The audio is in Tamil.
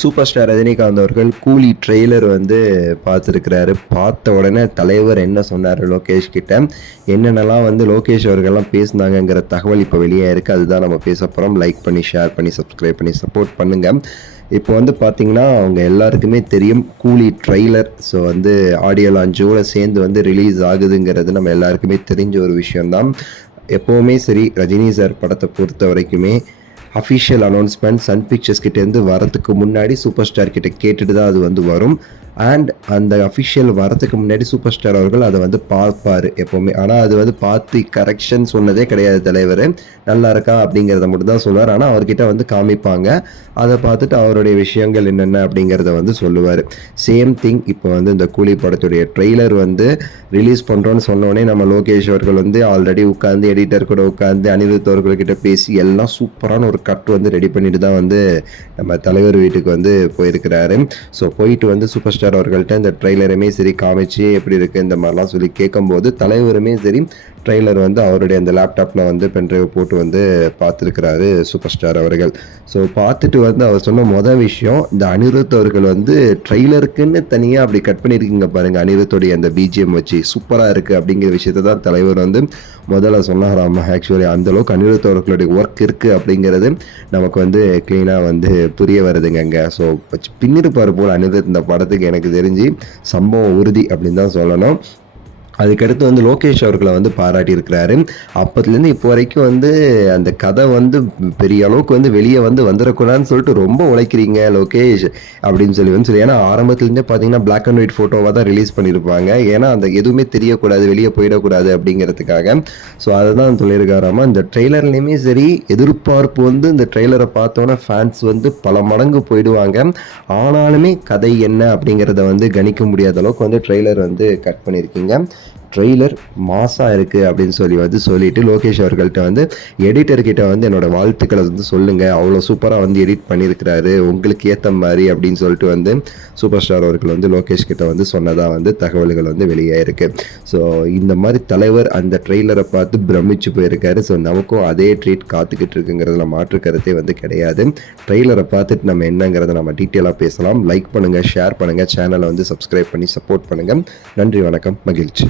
சூப்பர் ஸ்டார் ரஜினிகாந்த் அவர்கள் கூலி ட்ரெய்லர் வந்து பார்த்துருக்கிறாரு. பார்த்த உடனே தலைவர் என்ன சொன்னார் லோகேஷ் கிட்ட, என்னென்னலாம் வந்து லோகேஷ் அவர்கள்லாம் பேசினாங்கங்கிற தகவல் இப்போ வெளியே இருக்குது. அதுதான் நம்ம பேச போகிறோம். லைக் பண்ணி, ஷேர் பண்ணி, சப்ஸ்கிரைப் பண்ணி சப்போர்ட் பண்ணுங்கள். இப்போ வந்து பார்த்தீங்கன்னா அவங்க எல்லாருக்குமே தெரியும் கூலி ட்ரெய்லர். ஸோ வந்து ஆடியோ லான்ச்சோட சேர்ந்து வந்து ரிலீஸ் ஆகுதுங்கிறது நம்ம எல்லாருக்குமே தெரிஞ்ச ஒரு விஷயம்தான். எப்போவுமே சரி, ரஜினி சார் படத்தை பொறுத்த வரைக்குமே அஃபிஷியல் அனௌன்ஸ்மெண்ட் சன் பிக்சர்ஸ் கிட்டேருந்து வரதுக்கு முன்னாடி சூப்பர் ஸ்டார் கிட்ட கேட்டுட்டு தான் அது வந்து வரும். அண்ட் அந்த அஃபிஷியல் வரதுக்கு முன்னாடி சூப்பர் ஸ்டார் அவர்கள் அதை வந்து பார்ப்பார் எப்போவுமே. ஆனால் அது வந்து பார்த்து கரெக்ஷன் சொன்னதே கிடையாது தலைவர். நல்லா இருக்கா அப்படிங்கிறத மட்டும் தான் சொல்லுவார். ஆனால் அவர்கிட்ட வந்து காமிப்பாங்க. அதை பார்த்துட்டு அவருடைய விஷயங்கள் என்னென்ன அப்படிங்கிறத வந்து சொல்லுவார். சேம் திங் இப்போ வந்து இந்த கூலி படத்துடைய ட்ரெய்லர் வந்து ரிலீஸ் பண்ணுறோன்னு சொன்னோடனே நம்ம லோகேஷ் அவர்கள் வந்து ஆல்ரெடி உட்காந்து எடிட்டர் கூட உட்காந்து அனிருத் அவர்கள்கிட்ட பேசி எல்லாம் சூப்பரான ஒரு கட் வந்து ரெடி பண்ணிட்டு தான் வந்து நம்ம தலைவர் வீட்டுக்கு வந்து போயிருக்கிறாரு. ஸோ போயிட்டு வந்து சூப்பர் ஸ்டார் அவர்கள்ட்ட இந்த ட்ரெய்லருமே சரி காமிச்சு எப்படி இருக்குது இந்த மாதிரிலாம் சொல்லி கேட்கும்போது தலைவருமே சரி ட்ரெய்லர் வந்து அவருடைய அந்த லேப்டாப்பில் வந்து பென்ட்ரைவ் போட்டு வந்து பார்த்துருக்கிறாரு சூப்பர் ஸ்டார் அவர்கள். ஸோ பார்த்துட்டு வந்து அவர் சொன்ன விஷயம், இந்த அனிருத் அவர்கள் வந்து ட்ரெய்லருக்குன்னு தனியாக அப்படி கட் பண்ணியிருக்கீங்க பாருங்கள், அனிருத்தோடைய அந்த பிஜிஎம் வச்சு சூப்பராக இருக்குது அப்படிங்கிற விஷயத்தை தான் தலைவர் வந்து முதல்ல சொன்னாராம். ஆக்சுவலி அந்தளவுக்கு அனிருத் அவர்களுடைய ஒர்க் இருக்குது அப்படிங்கிறது நமக்கு வந்து க்ளீனாக வந்து புரிய வருதுங்க அங்கே. ஸோ பின்னிருப்பார் போல் அனிருத் இந்த படத்துக்கு எனக்கு தெரிஞ்சு சம்பவம் உறுதி அப்படின்னு தான் சொல்லணும். அதுக்கடுத்து வந்து லோகேஷ் அவர்களை வந்து பாராட்டியிருக்கிறாரு. அப்போத்துலேருந்து இப்போ வரைக்கும் வந்து அந்த கதை வந்து பெரிய அளவுக்கு வந்து வெளியே வந்து வந்துடக்கூடாதுன்னு சொல்லிட்டு ரொம்ப உழைக்கிறீங்க லோகேஷ் அப்படின்னு சொல்லி ஏன்னா ஆரம்பத்துலேருந்தே பார்த்தீங்கன்னா பிளாக் அண்ட் ஒயிட் ஃபோட்டோவாக தான் ரிலீஸ் பண்ணியிருப்பாங்க. ஏன்னா அந்த எதுவுமே தெரியக்கூடாது, வெளியே போயிடக்கூடாது அப்படிங்கிறதுக்காக. ஸோ அதை தான் சொல்லியிருக்காராமா. இந்த ட்ரெய்லர்லேயுமே சரி எதிர்பார்ப்பு வந்து இந்த ட்ரெய்லரை பார்த்தோன்னா ஃபேன்ஸ் வந்து பல மடங்கு போயிடுவாங்க. ஆனாலுமே கதை என்ன அப்படிங்கிறத வந்து கணிக்க முடியாத அளவுக்கு வந்து ட்ரெய்லர் வந்து கட் பண்ணியிருக்கீங்க. ட்ரெய்லர் மாசாக இருக்குது அப்படின்னு சொல்லிட்டு லோகேஷ் அவர்கள்ட்ட வந்து எடிட்டர்கிட்ட வந்து என்னோட வாழ்த்துக்களை வந்து சொல்லுங்கள், அவ்வளோ சூப்பராக வந்து எடிட் பண்ணியிருக்கிறாரு உங்களுக்கு ஏற்ற மாதிரி அப்படின்னு சொல்லிட்டு வந்து சூப்பர் ஸ்டார் அவர்கள் வந்து லோகேஷ் கிட்ட வந்து சொன்னதாக வந்து தகவல்கள் வந்து வெளியாயிருக்கு. ஸோ இந்த மாதிரி தலைவர் அந்த ட்ரெய்லரை பார்த்து பிரமிச்சு போயிருக்காரு. ஸோ நமக்கும் அதே ட்ரீட் காத்துக்கிட்டு இருக்குங்கிறதுல மாற்று கருத்தே வந்து கிடையாது. ட்ரெய்லரை பார்த்துட்டு நம்ம என்னங்கிறத நம்ம டீட்டெயிலாக பேசலாம். லைக் பண்ணுங்கள், ஷேர் பண்ணுங்கள், சேனலை வந்து சப்ஸ்கிரைப் பண்ணி சப்போர்ட் பண்ணுங்கள். நன்றி, வணக்கம், மகிழ்ச்சி.